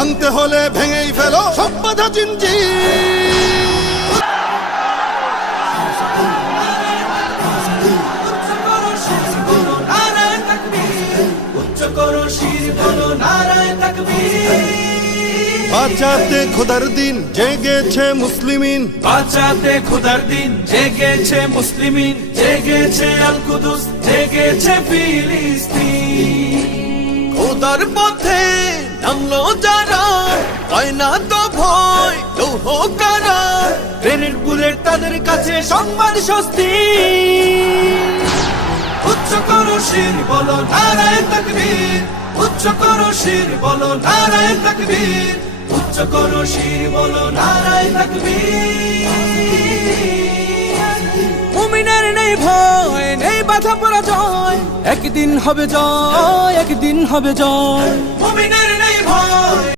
ভাঙতে হলে ভেঙেই ফেলো সব বাধা জিঞ্জির। বাঁচাতে খোদার দিন জেগেছে মুসলিমিন, বাঁচাতে খোদার দিন জেগেছে মুসলিমিন, জেগেছে আল কুদুস, জেগেছে ফিলিস্তিন। খোদার পথে নামলো যারা, হয় না তো ভয় লৌহ কারা। গ্রেনেড বুলেট তাদের কাছে সংবাদ স্বস্তি। উচ্চ করো শির বলো নারায়ে তাকবীর, উচ্চ করো শির বলো নারায়ে তাকবীর, উচ্চ করো শির বলো নারায়ে তাকবীর। মুমিনের নেই ভয়, নেই বাধা পরাজয়, একদিন হবে জয়, একদিন হবে জয়। মুমিনের